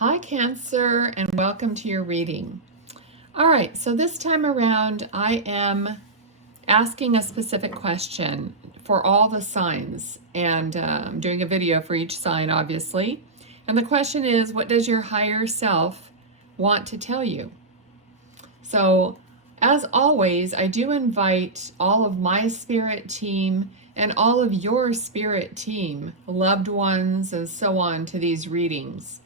Hi Cancer, and welcome to your reading. All right, so this time around I am asking a specific question for all the signs, and I'm doing a video for each sign obviously. And the question is, what does your higher self want to tell you? So as always, I do invite all of my spirit team and all of your spirit team, loved ones and so on, to these readings.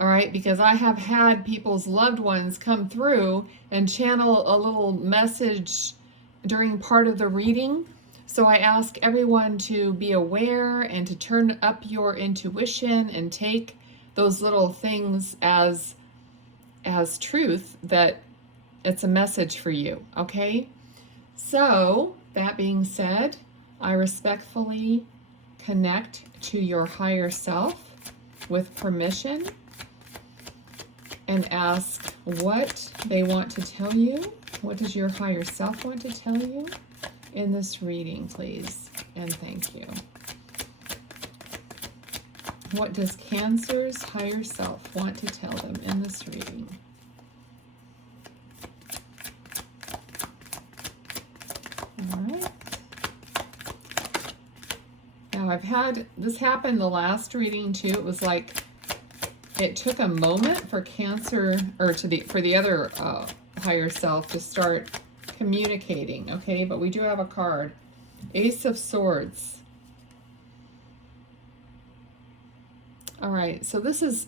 All right, because I have had people's loved ones come through and channel a little message during part of the reading. So I ask everyone to be aware and to turn up your intuition and take those little things as truth, that it's a message for you, okay? So that being said, I respectfully connect to your higher self with permission and ask what they want to tell you. What does your higher self want to tell you in this reading, please? And thank you. What does Cancer's higher self want to tell them in this reading? All right. Now I've had this happen the last reading too. It was like it took a moment for Cancer, or for the other higher self to start communicating, okay? But we do have a card, Ace of Swords. All right, so this is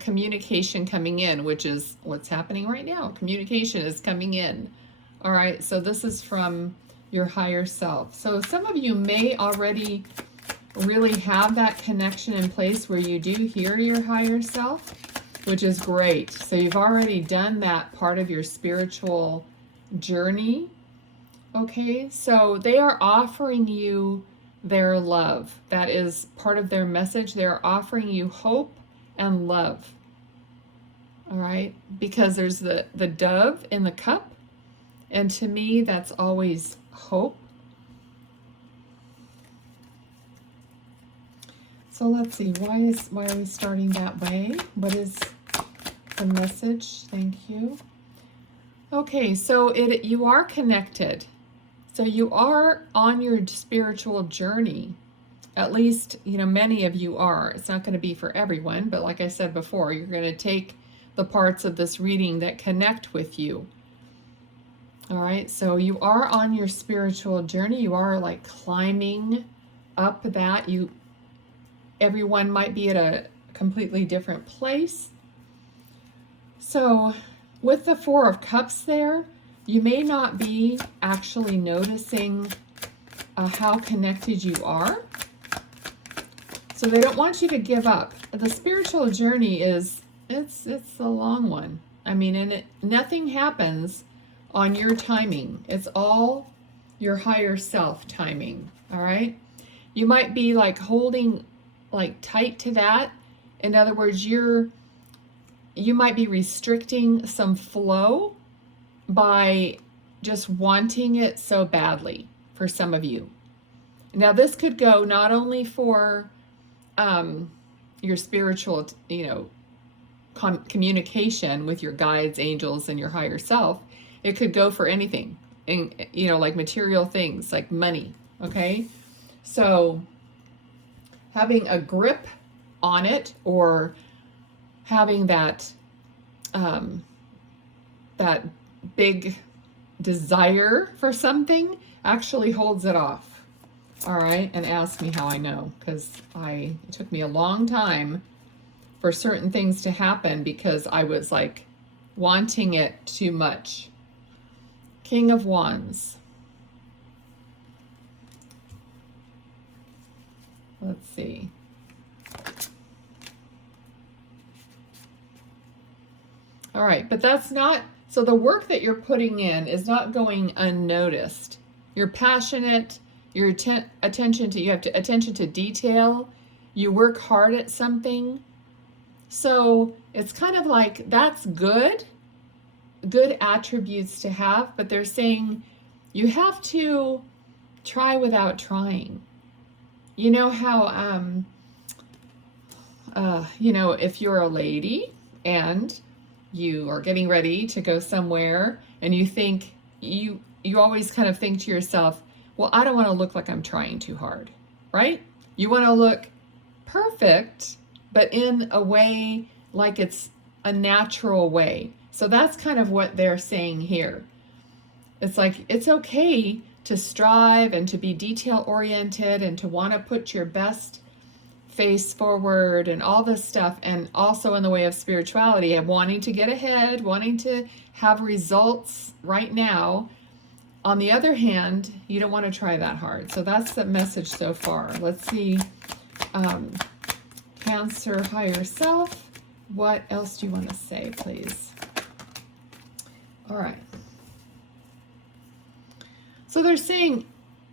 communication coming in, which is what's happening right now. Communication is coming in. All right, so this is from your higher self. So some of you may already really have that connection in place where you do hear your higher self, which is great. So you've already done that part of your spiritual journey. Okay, so they are offering you their love. That is part of their message. They're offering you hope and love. All right, because there's the dove in the cup, and to me that's always hope. So let's see, why are we starting that way? What is the message? Thank you. Okay, so you are connected. So you are on your spiritual journey. At least, many of you are. It's not going to be for everyone, but like I said before, you're going to take the parts of this reading that connect with you. All right, so you are on your spiritual journey. You are like climbing up that. Everyone might be at a completely different place. So with the Four of Cups there, you may not be actually noticing how connected you are. So they don't want you to give up. The spiritual journey it's a long one. I mean, and nothing happens on your timing. It's all your higher self timing, all right? You might be like holding tight to that. In other words, you might be restricting some flow by just wanting it so badly for some of you. Now this could go not only for your spiritual, communication with your guides, angels, and your higher self. It could go for anything, and like material things, like money, okay? So having a grip on it, or having that that big desire for something, actually holds it off. All right, and ask me how I know, because it took me a long time for certain things to happen because I was like wanting it too much. King of Wands. Let's see. All right, but that's not, so the work that you're putting in is not going unnoticed. You're passionate, your attention to detail, you work hard at something. So it's kind of like, that's good attributes to have, but they're saying you have to try without trying. You know how you know, if you're a lady and you are getting ready to go somewhere and you think you always kind of think to yourself, well, I don't want to look like I'm trying too hard, right? You want to look perfect, but in a way like it's a natural way. So that's kind of what they're saying here. It's like it's okay to strive and to be detail oriented and to want to put your best face forward and all this stuff, and also in the way of spirituality and wanting to get ahead, wanting to have results right now. On the other hand, you don't want to try that hard. So that's the message so far. Let's see, Cancer higher self, what else do you want to say, please? All right. So they're saying,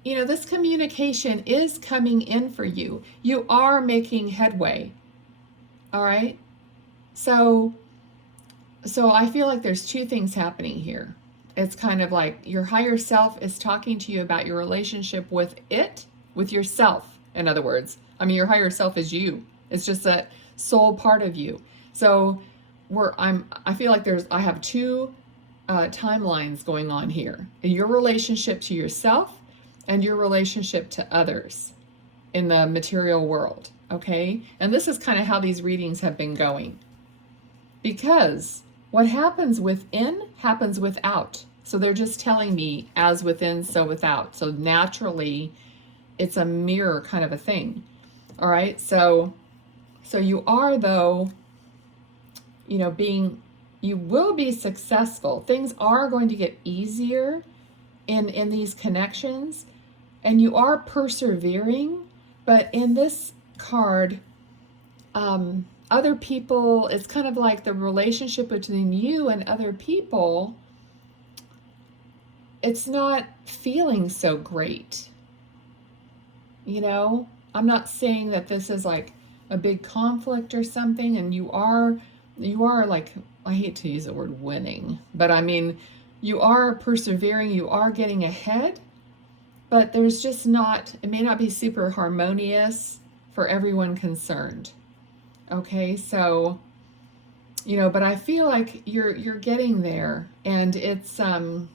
you know, this communication is coming in for you. You are making headway. All right. So I feel like there's two things happening here. It's kind of like your higher self is talking to you about your relationship with yourself. In other words, I mean, your higher self is you. It's just that soul part of you. So I feel like I have two timelines going on here. Your relationship to yourself and your relationship to others in the material world, okay? And this is kind of how these readings have been going. Because what happens within happens without. So they're just telling me as within, so without. So naturally, it's a mirror kind of a thing. All right, so you are, though, you know, you will be successful. Things are going to get easier in these connections, and you are persevering. But in this card, other people, it's kind of like the relationship between you and other people, it's not feeling so great. You know, I'm not saying that this is like a big conflict or something, and you are like, I hate to use the word winning, but I mean, you are persevering, you are getting ahead, but there's just it may not be super harmonious for everyone concerned. Okay, so, you know, but I feel like you're getting there, and it's, now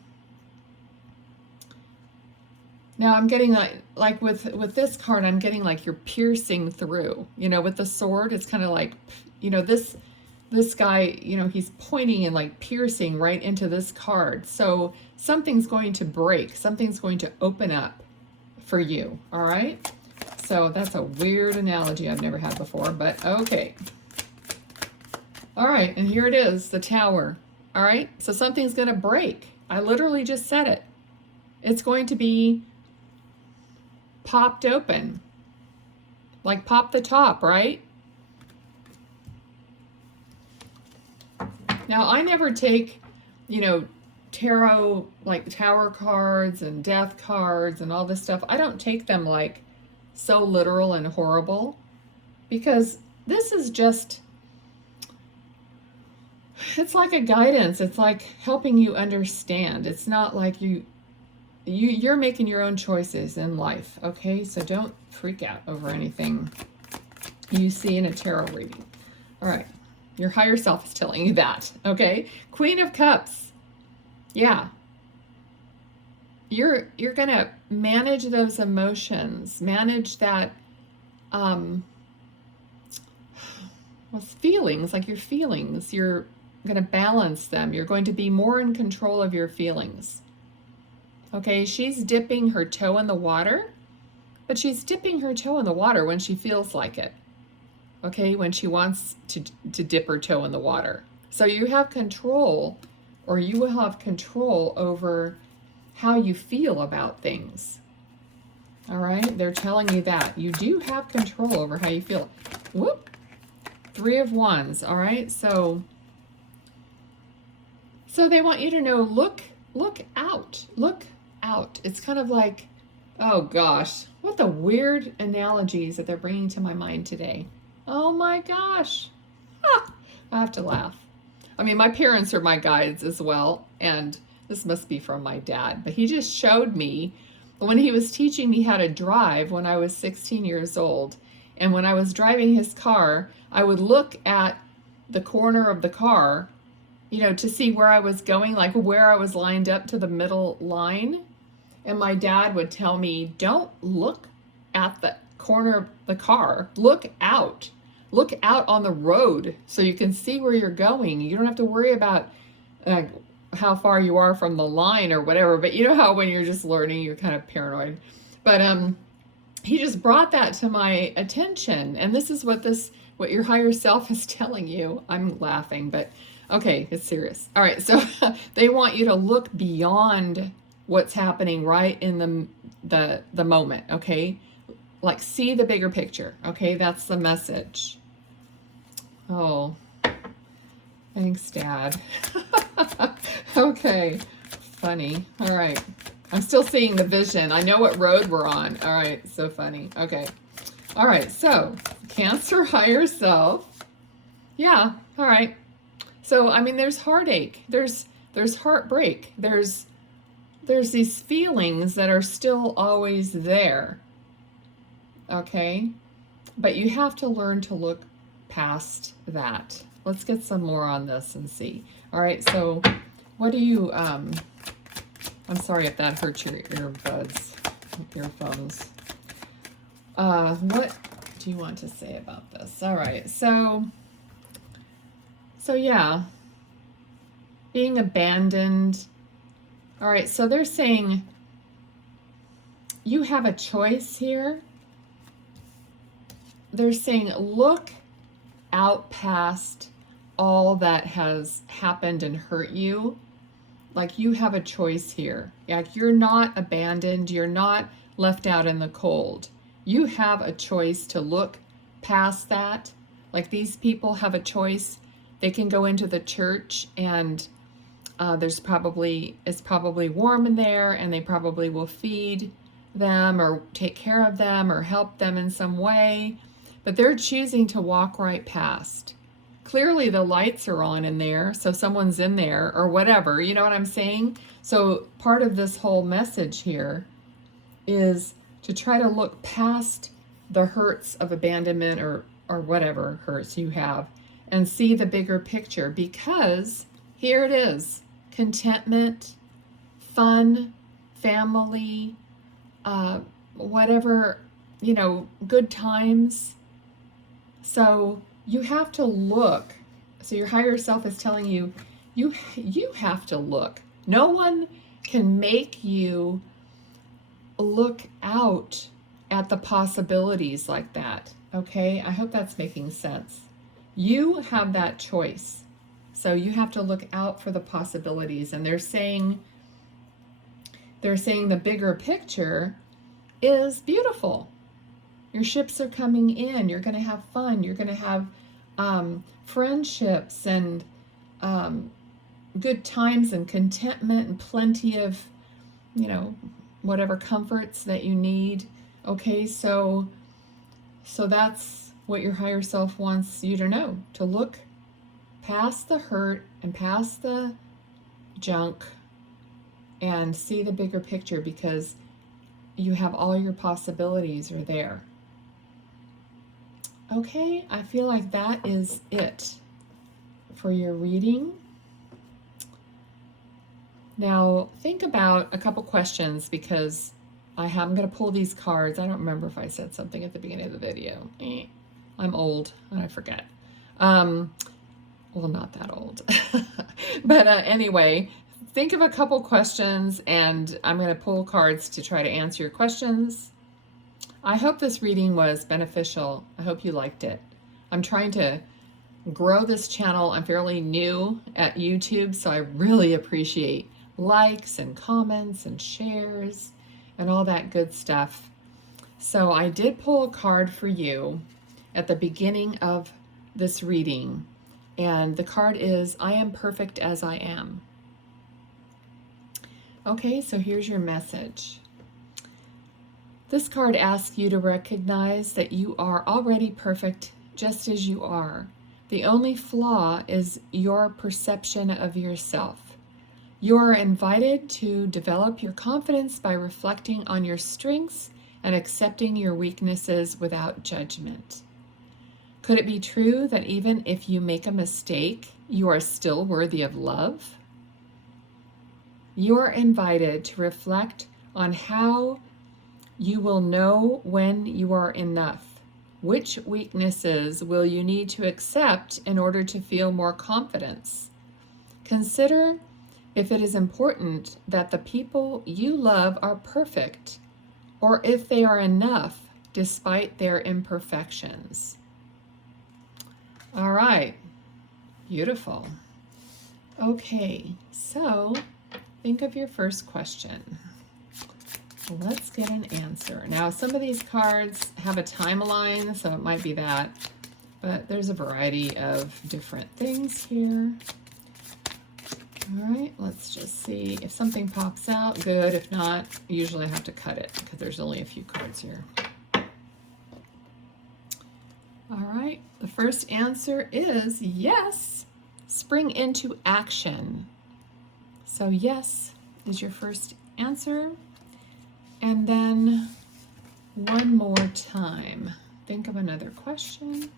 I'm getting like with this card, I'm getting like you're piercing through, you know, with the sword, it's kind of like, you know, this guy, you know, he's pointing and like piercing right into this card. So something's going to break, something's going to open up for you, all right? So that's a weird analogy I've never had before, but okay. All right, and here it is, the Tower, all right? So something's gonna break. I literally just said it. It's going to be popped open, like pop the top, right? Now, I never take, you know, tarot, like tower cards and death cards and all this stuff. I don't take them like so literal and horrible, because this is just, it's like a guidance. It's like helping you understand. It's not like you're making your own choices in life, okay? So don't freak out over anything you see in a tarot reading. All right. Your higher self is telling you that, okay? Queen of Cups. Yeah. You're going to manage those emotions, manage that feelings, like your feelings. You're going to balance them. You're going to be more in control of your feelings. Okay, she's dipping her toe in the water, but she's dipping her toe in the water when she feels like it. Okay, when she wants to dip her toe in the water. So you have control, or you will have control over how you feel about things. All right, they're telling you that. You do have control over how you feel. Whoop, 3 of Wands, all right? So they want you to know, look out, look out. It's kind of like, oh gosh, what the weird analogies that they're bringing to my mind today. Oh my gosh. I have to laugh. I mean, my parents are my guides as well, and this must be from my dad, but he just showed me when he was teaching me how to drive when I was 16 years old, And when I was driving his car, I would look at the corner of the car, you know, to see where I was going, like where I was lined up to the middle line. And my dad would tell me, don't look at the corner of the car. Look out. Look out on the road so you can see where you're going. You don't have to worry about how far you are from the line or whatever. But you know how when you're just learning, you're kind of paranoid. But he just brought that to my attention. And this is what your higher self is telling you. I'm laughing, but okay, it's serious. All right, so they want you to look beyond what's happening right in the moment, okay? Like, see the bigger picture, okay? That's the message. Oh, thanks, Dad. Okay, funny. All right, I'm still seeing the vision. I know what road we're on. All right, so funny. Okay. All right, so Cancer higher self. Yeah, all right. So, I mean, there's heartache. There's heartbreak. There's these feelings that are still always there. Okay? But you have to learn to look past that. Let's get some more on this and see. All right, so what do you, I'm sorry if that hurts your earphones. What do you want to say about this? All right, so yeah, being abandoned. All right, so they're saying you have a choice here. They're saying look out past all that has happened and hurt you. Like, you have a choice here. Like, you're not abandoned. You're not left out in the cold. You have a choice to look past that. Like, these people have a choice. They can go into the church and it's probably warm in there, and they probably will feed them or take care of them or help them in some way. But they're choosing to walk right past. Clearly the lights are on in there, so someone's in there or whatever. You know what I'm saying? So part of this whole message here is to try to look past the hurts of abandonment or whatever hurts you have and see the bigger picture, because here it is. Contentment, fun, family, whatever, you know, good times. So you have to look. So your higher self is telling you, you have to look. No one can make you look out at the possibilities like that. Okay? I hope that's making sense. You have that choice. So you have to look out for the possibilities. And they're saying the bigger picture is beautiful. Your ships are coming in. You're going to have fun. You're going to have friendships and good times and contentment and plenty of, you know, whatever comforts that you need. Okay, so that's what your higher self wants you to know, to look past the hurt and past the junk and see the bigger picture, because you have all your possibilities are there. Okay, I feel like that is it for your reading. Now, think about a couple questions, because I'm going to pull these cards. I don't remember if I said something at the beginning of the video. I'm old and I forget. Well, not that old. But anyway, think of a couple questions, and I'm going to pull cards to try to answer your questions. I hope this reading was beneficial. I hope you liked it. I'm trying to grow this channel. I'm fairly new at YouTube, so I really appreciate likes and comments and shares and all that good stuff. So I did pull a card for you at the beginning of this reading, and the card is I am perfect as I am. Okay, so here's your message. This card asks you to recognize that you are already perfect just as you are. The only flaw is your perception of yourself. You are invited to develop your confidence by reflecting on your strengths and accepting your weaknesses without judgment. Could it be true that even if you make a mistake, you are still worthy of love? You are invited to reflect on how you will know when you are enough. Which weaknesses will you need to accept in order to feel more confidence? Consider if it is important that the people you love are perfect, or if they are enough despite their imperfections. All right, beautiful. Okay, so think of your first question. Let's get an answer. Now, some of these cards have a timeline, so it might be that, but there's a variety of different things here. All right, let's just see if something pops out. Good. If not, usually I have to cut it because there's only a few cards here. All right, the first answer is yes. Spring into action. So yes is your first answer. And then one more time, think of another question.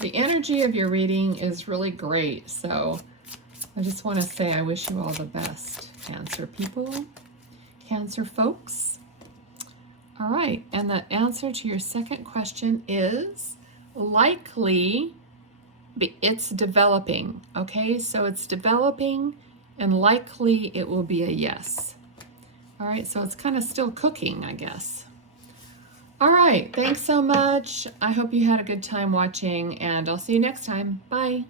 The energy of your reading is really great, so I just want to say I wish you all the best, Cancer people, Cancer folks. All right, and the answer to your second question is likely it's developing, okay? So it's developing, and likely it will be a yes. All right, so it's kind of still cooking, I guess. All right, thanks so much. I hope you had a good time watching, and I'll see you next time. Bye.